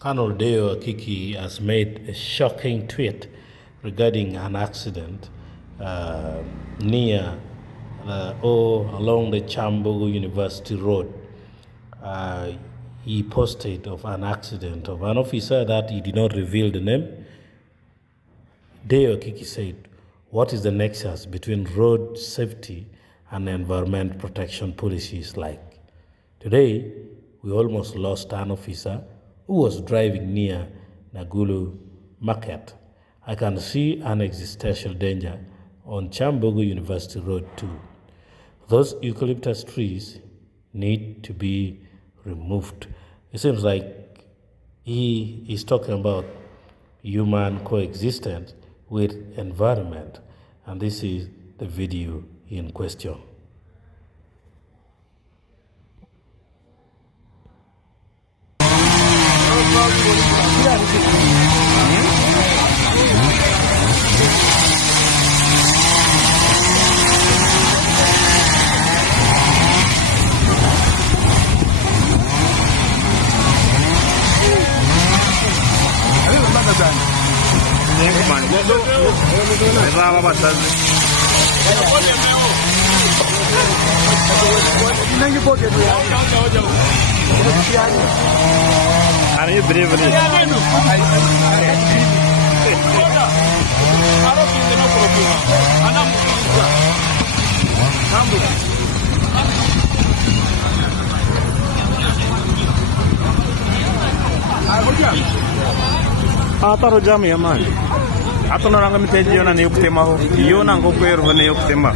Colonel Deo Akiki has made a shocking tweet regarding an accident near or along the Chambogo University Road. He posted of an accident of an officer that he did not reveal the name. Deo Akiki said, "What is the nexus between road safety and environment protection policies like? Today, we almost lost an officer who was driving near Nagulu Market. I can see an existential danger on Chambogo University Road too. Those eucalyptus trees need to be removed." It seems like he is talking about human coexistence with environment, and this is the video in question. Are you brave? Ataro jam ya man. Ato na lang kami tayo na niyok tema ho. Yun ang kukwero na niyok tema.